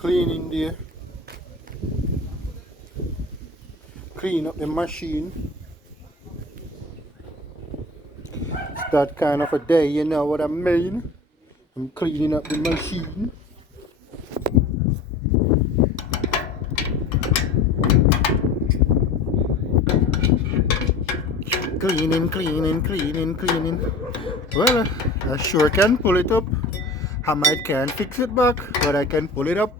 cleaning there. Clean up the machine. It's that kind of a day, you know what I mean? I'm cleaning up the machine. Cleaning. Well, I sure can pull it up. I might can't fix it back, but I can pull it up.